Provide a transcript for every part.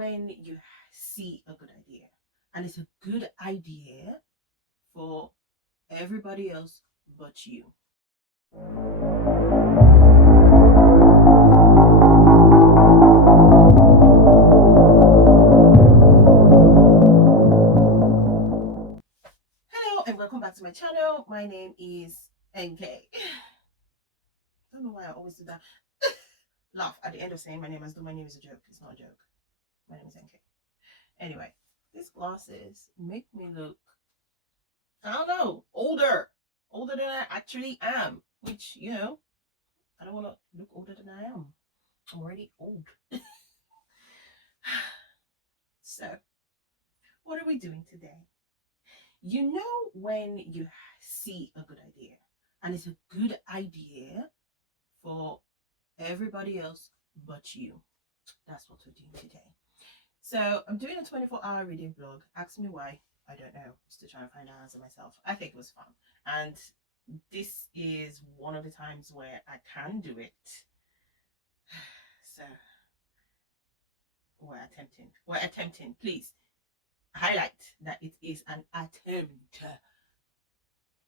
when you see a good idea and it's a good idea for everybody else but you? Hello and welcome back to my channel. My name is NK. I don't know why I always do that. Laugh at the end of saying my name as though my name is a joke. It's not a joke. My name is NK. Anyway, these glasses make me look, I don't know, older than I actually am, which, I don't want to look older than I am. I'm already old. So, what are we doing today? You know, when you see a good idea and it's a good idea for everybody else but you, that's what we're doing today. So I'm doing a 24-hour reading vlog. Ask me why. I don't know. Just to try and find an answer myself. I think it was fun. And this is one of the times where I can do it. So we're attempting. Please highlight that it is an attempt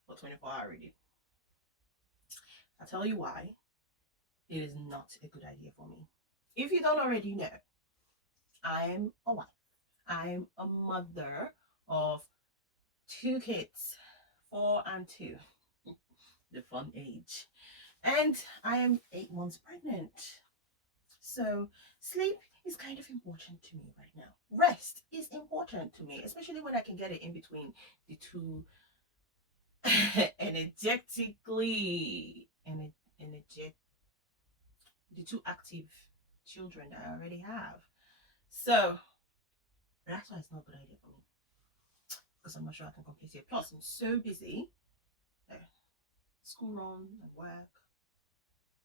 for 24-hour reading. I'll tell you why it is not a good idea for me. If you don't already know, I'm a wife. I'm a mother of 2 kids, 4 and 2, the fun age. And I am 8 months pregnant. So sleep is kind of important to me right now. Rest is important to me, especially when I can get it in between the two the two active children that I already have. So that's why it's not a good idea for me, because I'm not sure I can complete it. Plus, I'm so busy. School run and work.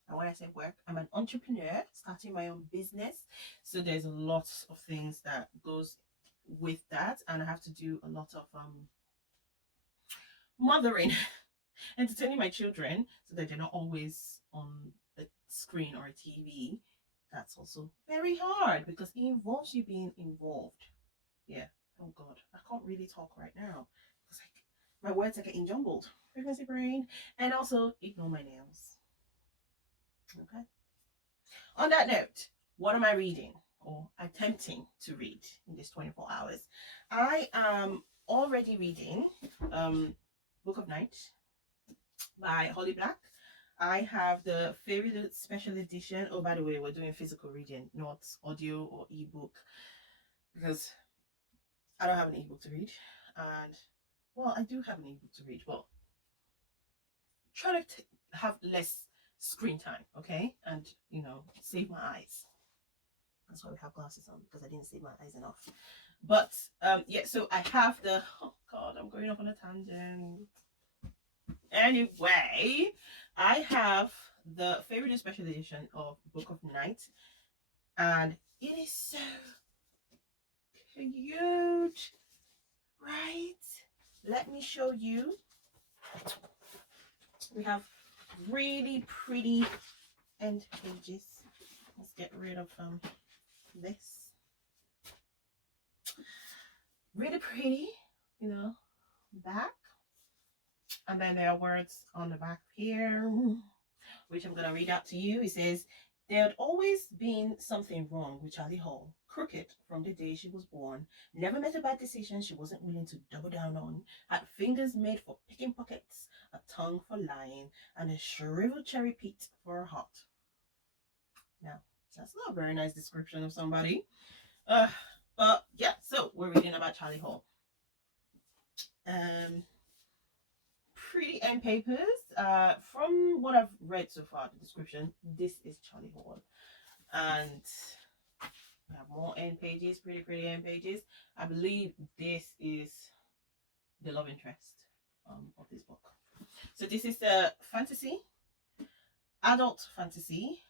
And when I say work, I'm an entrepreneur starting my own business. So there's a lot of things that goes with that. And I have to do a lot of mothering, entertaining my children so that they're not always on a screen or a TV. That's also very hard because it involves you being involved. Yeah. Oh God, I can't really talk right now because my words are getting jumbled. Pregnancy brain. And also ignore my nails. Okay. On that note, what am I reading or attempting to read in this 24 hours? I am already reading Book of Night by Holly Black. I have the Fairy Special Edition. Oh, by the way, we're doing physical reading, not audio or ebook, because I don't have an ebook to read. And, well, I do have an ebook to read, but try to have less screen time, okay? And, save my eyes. That's why we have glasses on, because I didn't save my eyes enough. But yeah, so I have the, oh God, I'm going off on a tangent. Anyway, I have the favorite special edition of Book of Night, and it is so cute, right? Let me show you. We have really pretty end pages. Let's get rid of this. Really pretty, back. And then there are words on the back here, which I'm going to read out to you. It says, there had always been something wrong with Charlie Hall. Crooked from the day she was born. Never made a bad decision she wasn't willing to double down on. Had fingers made for picking pockets, a tongue for lying, and a shriveled cherry pit for a heart. Now, that's not a very nice description of somebody. But yeah, so we're reading about Charlie Hall. Pretty end papers. From what I've read so far, the description, this is Charlie Hall. And we have more end pages, pretty end pages. I believe this is the love interest of this book. So this is a fantasy, adult fantasy,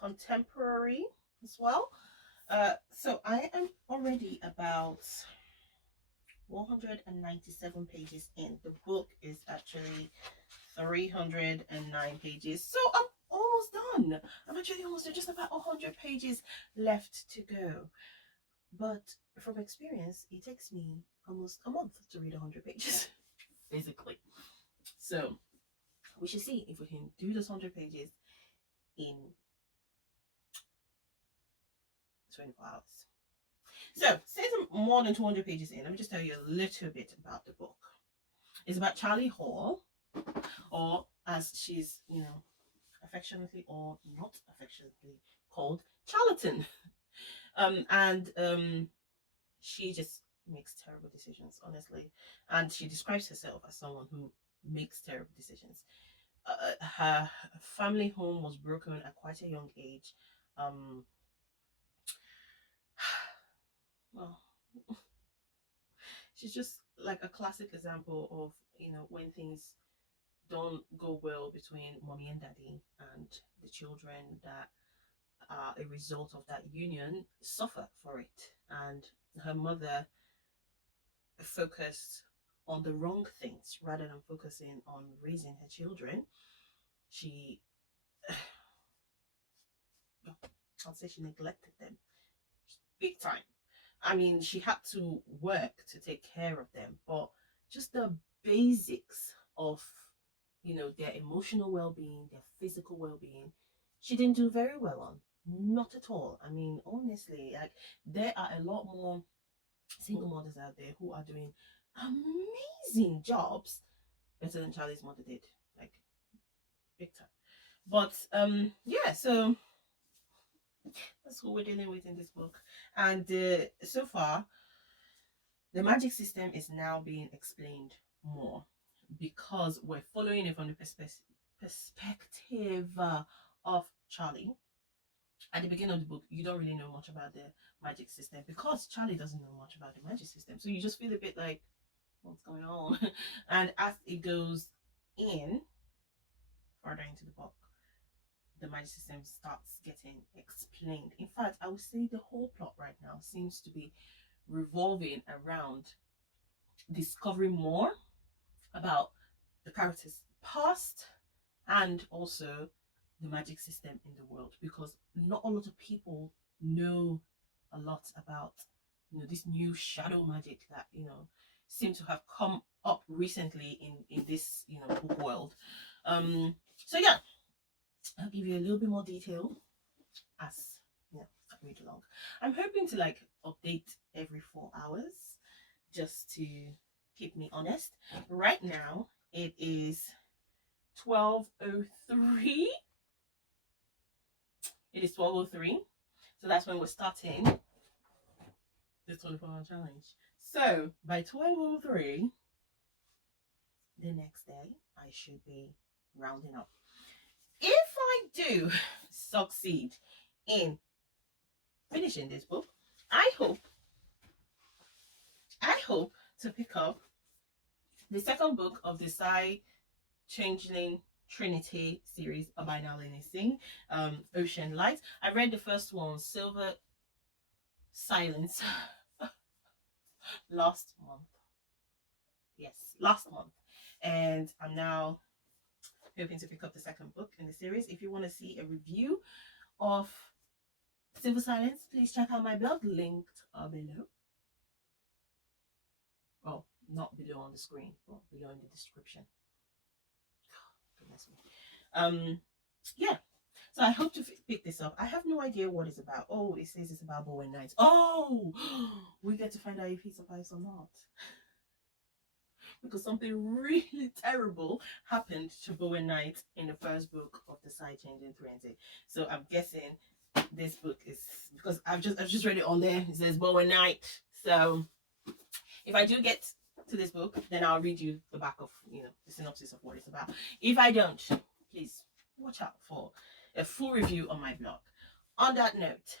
contemporary as well. So I am already about 197 pages in. The book is actually 309 pages. So I'm almost done. I'm actually almost done. Just about 100 pages left to go. But from experience, it takes me almost a month to read 100 pages, basically. So we should see if we can do those 100 pages in 24 hours. So, since I'm more than 200 pages in, let me just tell you a little bit about the book. It's about Charlie Hall, or as she's, affectionately or not affectionately called, Charlatan. And she just makes terrible decisions, honestly. And she describes herself as someone who makes terrible decisions. Her family home was broken at quite a young age. Um, well, she's just like a classic example of, when things don't go well between mommy and daddy, and the children that are a result of that union suffer for it. And her mother focused on the wrong things rather than focusing on raising her children. She, I'll say she neglected them big time. I mean, she had to work to take care of them, but just the basics of, their emotional well-being, their physical well-being, she didn't do very well on. Not at all. I mean, honestly, like, there are a lot more single mothers out there who are doing amazing jobs better than Charlie's mother did, like, big time. But yeah, so that's what we're dealing with in this book. And so far, the magic system is now being explained more, because we're following it from the perspective of Charlie. At the beginning of the book, you don't really know much about the magic system because Charlie doesn't know much about the magic system. So you just feel a bit like, what's going on? And as it goes in further into the book, the magic system starts getting explained. In fact, I would say the whole plot right now seems to be revolving around discovering more about the character's past and also the magic system in the world, because not a lot of people know a lot about this new shadow magic that seem to have come up recently in this book world. So yeah, I'll give you a little bit more detail as I read along. I'm hoping to like update every 4 hours just to keep me honest. Right now it is 12:03. It is 12:03. So that's when we're starting the 24-hour challenge. So by 12:03, the next day, I should be rounding up. If I do succeed in finishing this book, I hope to pick up the second book of the Changeling Trinity series by Nalini Singh, Ocean Light. I read the first one, Silver Silence, last month. Yes, last month. And I'm now hoping to pick up the second book in the series. If you want to see a review of Silver Silence, please check out my blog, linked below. Well, not below on the screen, but below in the description. Goodness me. Yeah. So I hope to pick this up. I have no idea what it's about. Oh, it says it's about Bowen Knight. Oh, we get to find out if he survives or not. Because something really terrible happened to Bowen Knight in the first book of the Side Changing Trinity. So I'm guessing this book is, because I've just read it on there. It says Bowen Knight. So if I do get to this book, then I'll read you the back of the synopsis of what it's about. If I don't, please watch out for a full review on my blog. On that note,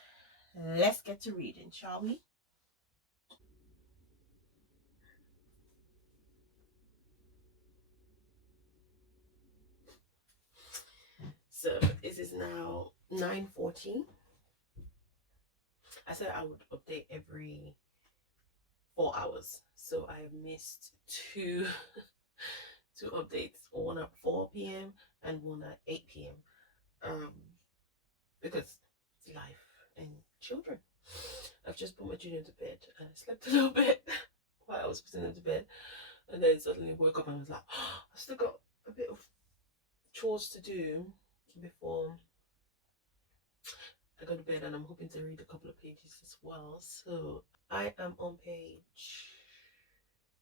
let's get to reading, shall we? So this is now 9:14. I said I would update every 4 hours, so I have missed two two updates, one at 4 p.m. and one at 8 p.m. um, because life and children. I've just put my junior to bed and I slept a little bit while I was putting him to bed, and then suddenly woke up and was like, oh, I've still got a bit of chores to do before I go to bed, and I'm hoping to read a couple of pages as well. So I am on page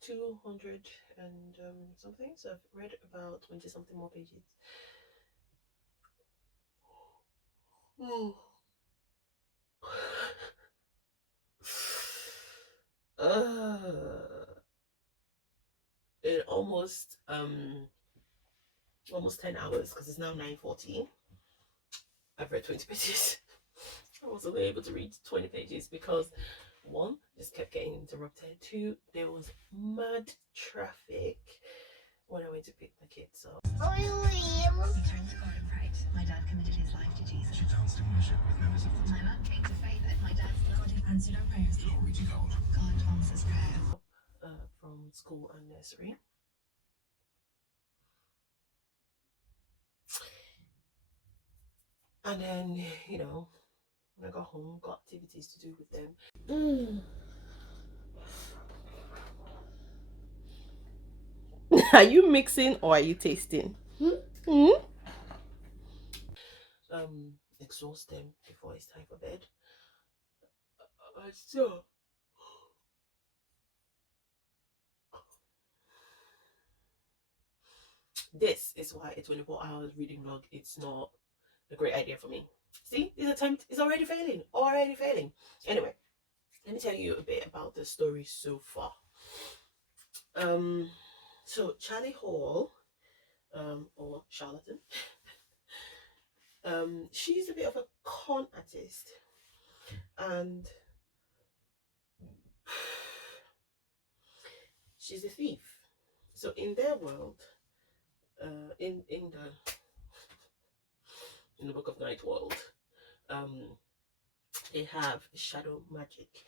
200 and something. So I've read about 20 something more pages. Oh. In almost 10 hours, because it's now 9:40. I've read 20 pages. I was only able to read 20 pages because one, just kept getting interrupted. Two, there was mad traffic when I went to pick my kids up. He turned to God and prayed. My dad committed his life to Jesus. She danced in worship with members of the... My mum came to faith at my dad's Lord answered our prayers. Glory to God. God answers prayer. From school and nursery. And then, when I got home, got activities to do with them. Are you mixing or are you tasting? Hmm? Exhaust them before it's time for bed. So this is why a 24-hour reading log, it's not a great idea for me. See, this attempt is already failing. Anyway, let me tell you a bit about the story so far. So Charlie Hall, or Charlatan, she's a bit of a con artist, and she's a thief. So in their world, in the Book of Night world, they have shadow magic.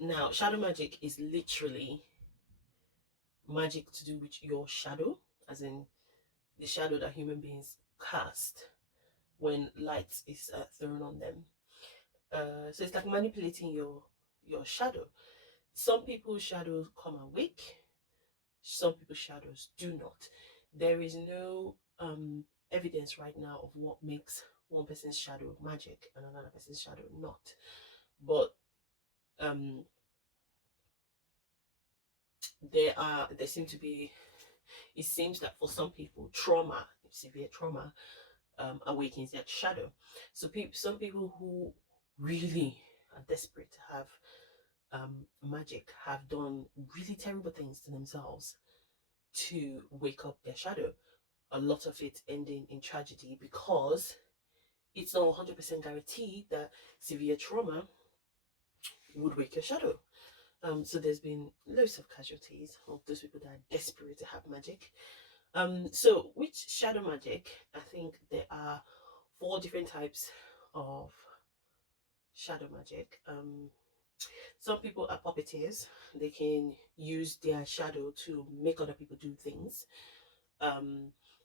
Now, shadow magic is literally magic to do with your shadow, as in the shadow that human beings cast when light is thrown on them. So it's like manipulating your shadow. Some people's shadows come awake, some people's shadows do not. There is no evidence right now of what makes one person's shadow magic and another person's shadow not. But there seem to be, it seems that for some people, trauma, severe trauma, awakens their shadow. So some people who really are desperate to have magic have done really terrible things to themselves to wake up their shadow. A lot of it ending in tragedy, because it's not 100% guaranteed that severe trauma would wake your shadow. So there's been loads of casualties of those people that are desperate to have magic. So with shadow magic, I think there are 4 different types of shadow magic. Some people are puppeteers. They can use their shadow to make other people do things.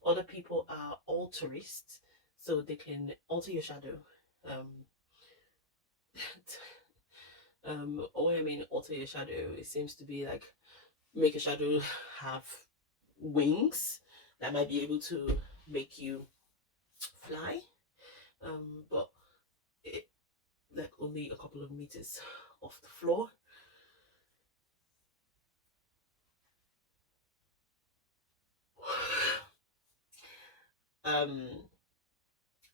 Other people are alterists, so they can alter your shadow. When I mean alter your shadow, it seems to be like make a shadow have wings that might be able to make you fly, but it, like only a couple of meters off the floor. um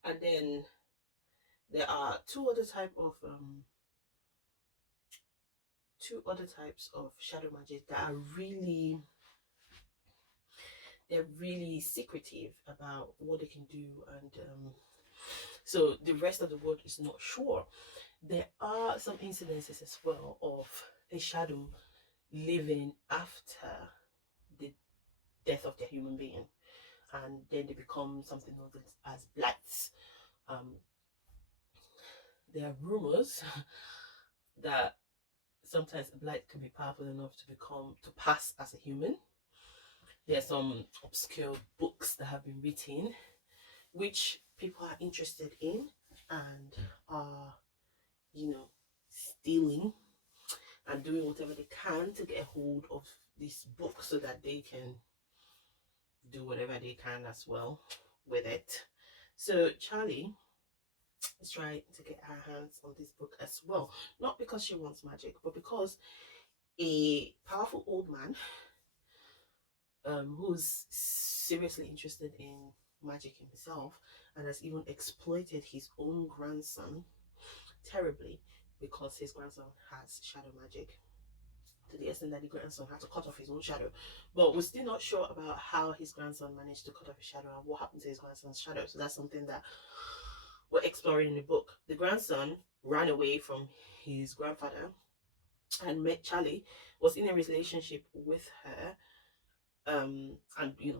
and then there are two other types of shadow magic that are they're really secretive about what they can do, and so the rest of the world is not sure. There are some incidences as well of a shadow living after the death of their human being, and then they become something known as blights. Um, there are rumors that sometimes a blight can be powerful enough to pass as a human. There are some obscure books that have been written which people are interested in and are, you know, stealing and doing whatever they can to get hold of this book so that they can do whatever they can as well with it. So Charlie is trying to get her hands on this book as well, not because she wants magic, but because a powerful old man who's seriously interested in magic himself and has even exploited his own grandson terribly because his grandson has shadow magic to the extent that the grandson had to cut off his own shadow. But we're still not sure about how his grandson managed to cut off his shadow and what happened to his grandson's shadow. So that's something that we're exploring in the book. The grandson ran away from his grandfather and met Charlie, was in a relationship with her, and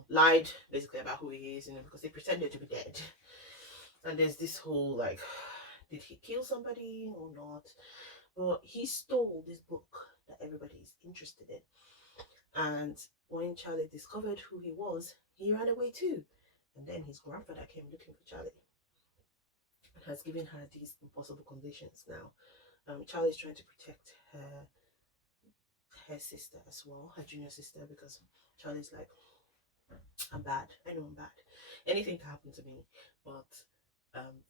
lied basically about who he is, because they pretended to be dead. And there's this whole like, did he kill somebody or not? But he stole this book that everybody is interested in. And when Charlie discovered who he was, he ran away too. And then his grandfather came looking for Charlie and has given her these impossible conditions now. Charlie's trying to protect her sister as well, her junior sister, because Charlie's like, I'm bad. I know I'm bad. Anything can happen to me, but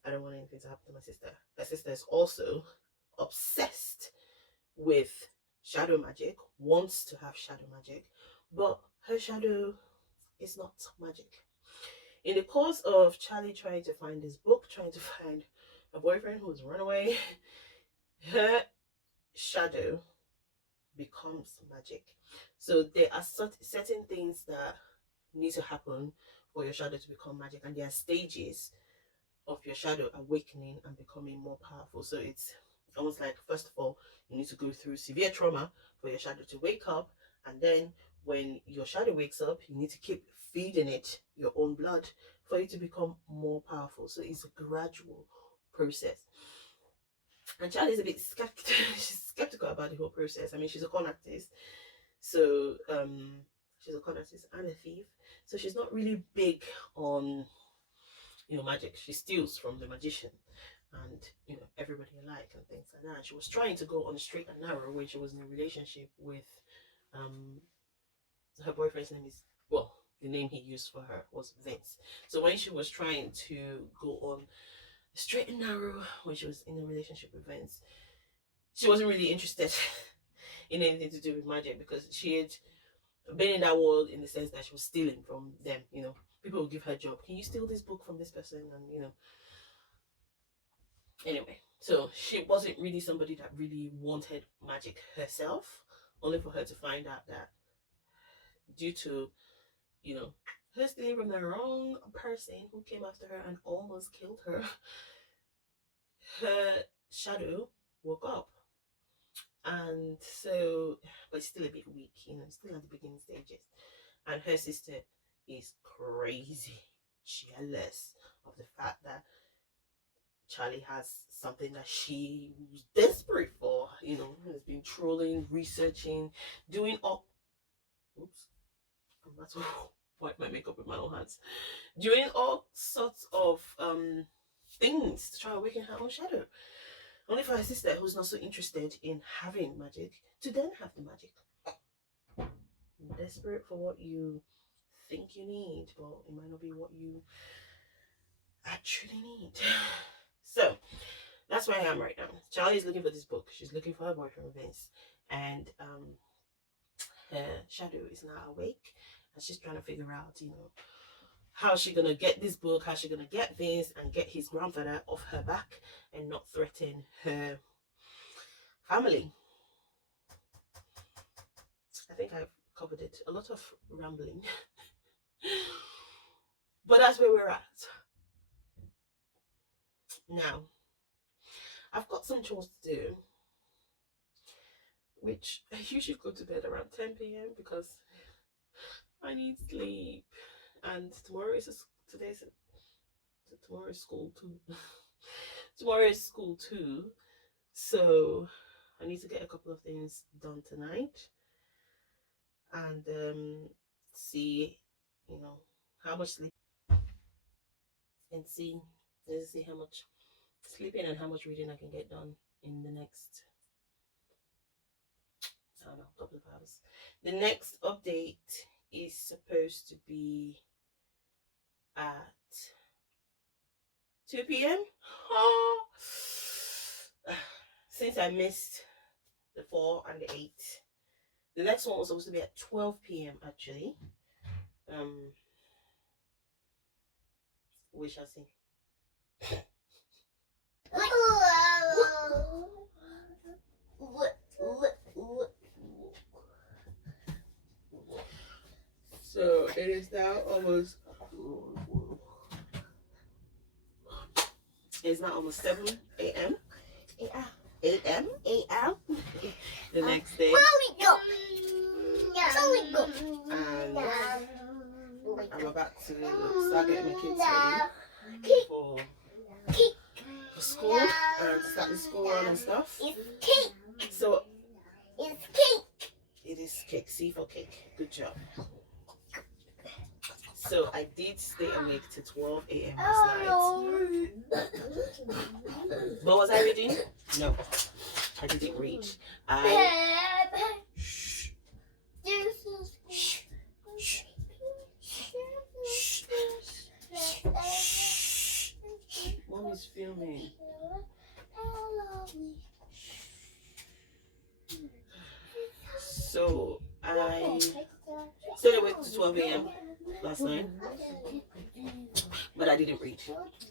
I don't want anything to happen to my sister. Her sister is also obsessed with shadow magic, wants to have shadow magic, but her shadow is not magic. In the course of Charlie trying to find this book, trying to find a boyfriend who's run away, her shadow becomes magic. So there are certain things that need to happen for your shadow to become magic, and there are stages of your shadow awakening and becoming more powerful. So it's almost like, first of all, you need to go through severe trauma for your shadow to wake up, and then when your shadow wakes up, you need to keep feeding it your own blood for it to become more powerful. So it's a gradual process. And Charlie's a bit skeptical. She's skeptical about the whole process. I mean, she's a con artist, so she's a con artist and a thief. So she's not really big on magic. She steals from the magician and everybody alike and things like that. She was trying to go on the straight and narrow when she was in a relationship with um her boyfriend's name is, well, the name he used for her was Vince. So when she was trying to go on straight and narrow when she was in a relationship with Vince, she wasn't really interested in anything to do with magic because she had been in that world in the sense that she was stealing from them. People would give her a job. Can you steal this book from this person? And anyway, so she wasn't really somebody that really wanted magic herself, only for her to find out that due to, her stealing from the wrong person who came after her and almost killed her, her shadow woke up. And so, but it's still a bit weak, still at the beginning stages. And her sister is crazy jealous of the fact that Charlie has something that she was desperate for, has been trolling, researching, doing all. Oops, I'm about to wipe my makeup with my own hands. Doing all sorts of things to try and awaken her own shadow. Only for her sister, who's not so interested in having magic, to then have the magic. Desperate for what you think you need, but it might not be what you actually need. So that's where I am right now. Charlie is looking for this book. She's looking for her boyfriend Vince, and her shadow is now awake, and she's trying to figure out, how she gonna get this book, how she gonna get Vince and get his grandfather off her back and not threaten her family. I think I've covered it. A lot of rambling, but that's where we're at now. I've got some chores to do, which I usually go to bed around 10 p.m. because I need sleep. And tomorrow is tomorrow is school too. Tomorrow is school too. So I need to get a couple of things done tonight and see, how much sleep and see. Let's see how much sleeping and how much reading I can get done in the next, I don't know, couple of hours. The next update is supposed to be at 2 p.m. Oh. Since I missed the 4 and the 8, the next one was supposed to be at 12 p.m. actually. We shall see. So it is now almost. It's now almost 7 a.m. A.m. The next day. And I'm about to start getting my kids ready for school and start the school run and stuff. So it's cake. It is cake. C for cake. Good job. So I did stay awake to 12 a.m. last night. But was I reading? No, I didn't read. Mom is filming. So I stayed awake to 12 a.m. last night, but I didn't read.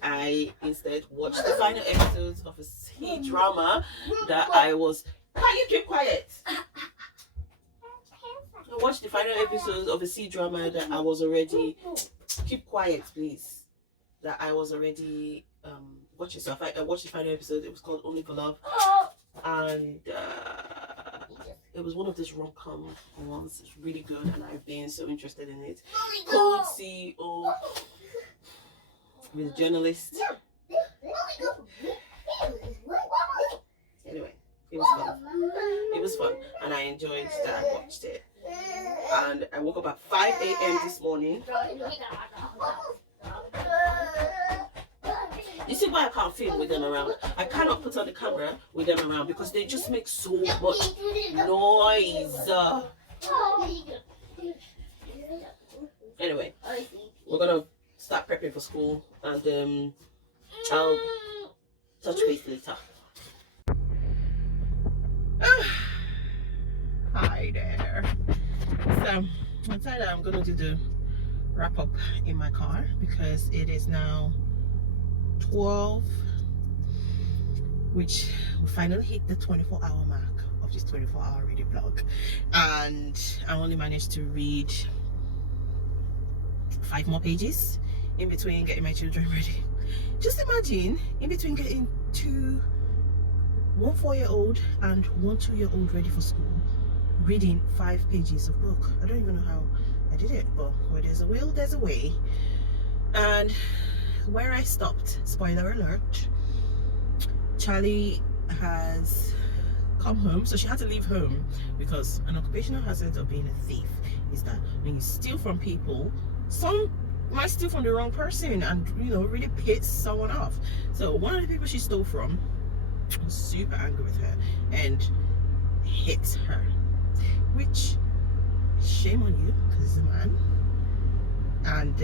I instead watched the final episodes of a C-drama that I was. Can you keep quiet? I watched the final episodes of a C-drama that I was already. Keep quiet, please. That I was already watching. So I watched the final episode. It was called Only for Love, and it was one of these rom-com ones. It's really good, and I've been so interested in it. Called CEO with a journalist. Anyway, it was fun. It was fun, and I enjoyed that I watched it. And I woke up at 5 a.m. this morning. You see why I can't film with them around? I cannot put on the camera with them around because they just make so much noise. Anyway, we're gonna start prepping for school, and I'll touch base later. Hi there. So I decided I'm gonna do the wrap up in my car because it is now 12, which we finally hit the 24-hour mark of this 24-hour reading blog, and I only managed to read 5 more pages in between getting my children ready. Just imagine, in between getting one 4-year-old and one 2-year-old ready for school, reading 5 pages of book. I don't even know how I did it, but where there's a will, there's a way. And where I stopped, spoiler alert, Charlie has come home. So she had to leave home because an occupational hazard of being a thief is that when you steal from people, some might steal from the wrong person and, you know, really piss someone off. So one of the people she stole from was super angry with her and hit her, which, shame on you because he's a man. And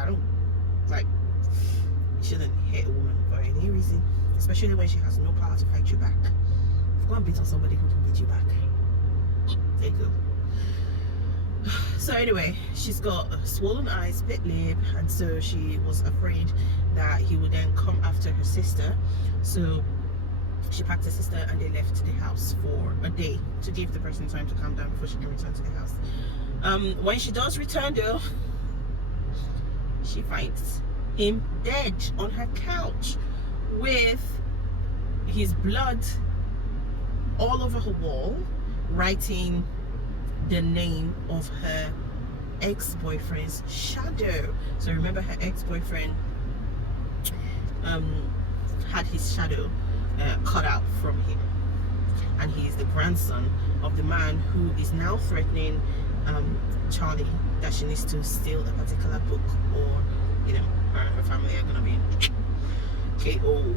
I don't like, you shouldn't hit a woman for any reason, especially when she has no power to fight you back. Go and beat on somebody who can beat you back. There you go. So anyway, she's got a swollen eye, split lip, and so she was afraid that he would then come after her sister. So she packed her sister and they left the house for a day to give the person time to calm down before she can return to the house. When she does return though, she finds him dead on her couch with his blood all over her wall, writing the name of her ex-boyfriend's shadow. So remember, her ex-boyfriend had his shadow cut out from him, and he is the grandson of the man who is now threatening Charlie that she needs to steal a particular book or, you know, her and her family are gonna be KO.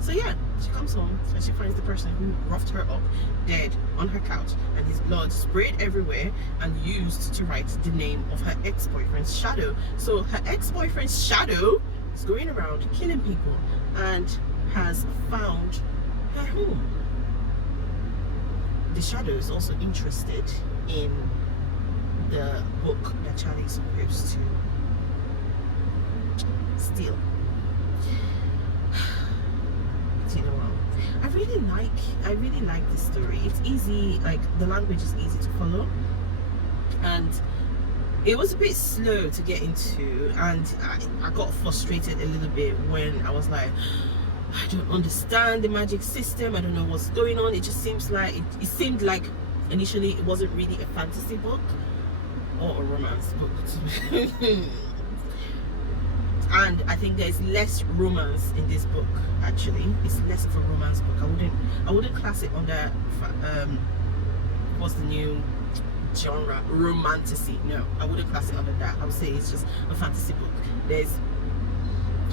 So yeah, she comes home and she finds the person who roughed her up dead on her couch, and his blood sprayed everywhere and used to write the name of her ex-boyfriend's shadow. So her ex-boyfriend's shadow is going around killing people and has found her home. The shadow is also interested in the book that Charlie is supposed to steal. You know, I really like this story. It's easy, like the language is easy to follow, and it was a bit slow to get into, and I got frustrated a little bit when I was like, I don't understand the magic system, I don't know what's going on. It just seems like it seemed like initially it wasn't really a fantasy book or a romance book. And I think there's less romance in this book. Actually, it's less of a romance book. I wouldn't class it under what's the new genre, romantasy. No, I wouldn't class it under that. I would say it's just a fantasy book. There's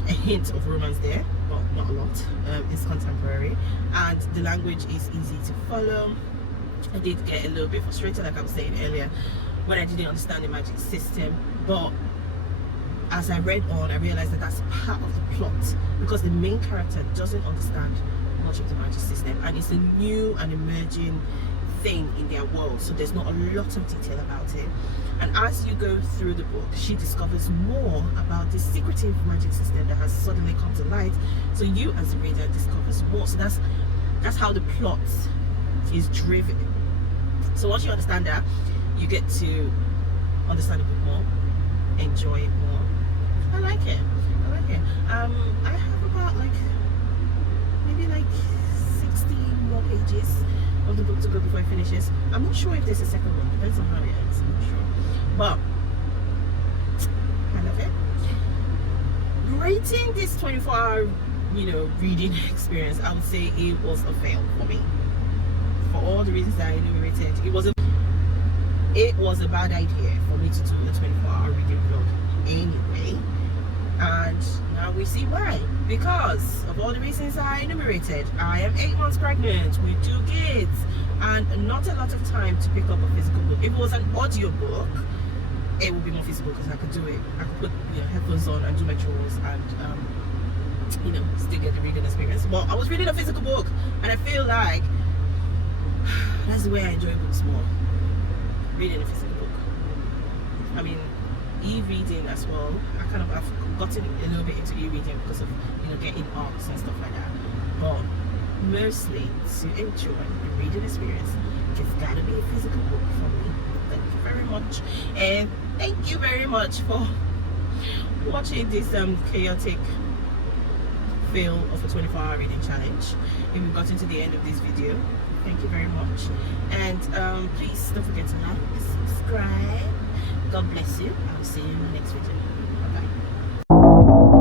a hint of romance there, but not a lot. It's contemporary, and the language is easy to follow. I did get a little bit frustrated, like I was saying earlier, when I didn't understand the magic system, but as I read on, I realized that that's part of the plot, because the main character doesn't understand much of the magic system, and it's a new and emerging thing in their world, so there's not a lot of detail about it. And as you go through the book, she discovers more about this secretive magic system that has suddenly come to light, so you as the reader discovers more. So that's how the plot is driven. So once you understand that, you get to understand the book more, enjoy it more. I like it. I have about maybe 60 more pages of the book to go before it finishes. I'm not sure if there's a second one, depends on how it ends, I'm not sure. But I love it. Rating this 24-hour, reading experience, I would say it was a fail for me. For all the reasons that I enumerated, it was a bad idea for me to do a 24-hour reading vlog anyway. And now we see why. Because of all the reasons I enumerated. I am 8 months pregnant with 2 kids and not a lot of time to pick up a physical book. If it was an audio book, it would be more feasible because I could do it. I could put headphones on and do my chores and still get the reading experience. But I was reading a physical book, and I feel like that's the way I enjoy books more. Reading a physical book. I mean, e-reading as well. I've gotten a little bit into e-reading because of getting arcs and stuff like that. But mostly to enjoy the reading experience, it's gotta be a physical book for me. Thank you very much, and thank you very much for watching this chaotic fail of a 24-hour reading challenge. If you've gotten to the end of this video, thank you very much, and please don't forget to like, subscribe. God bless you. I'll see you in the next video. Bye bye.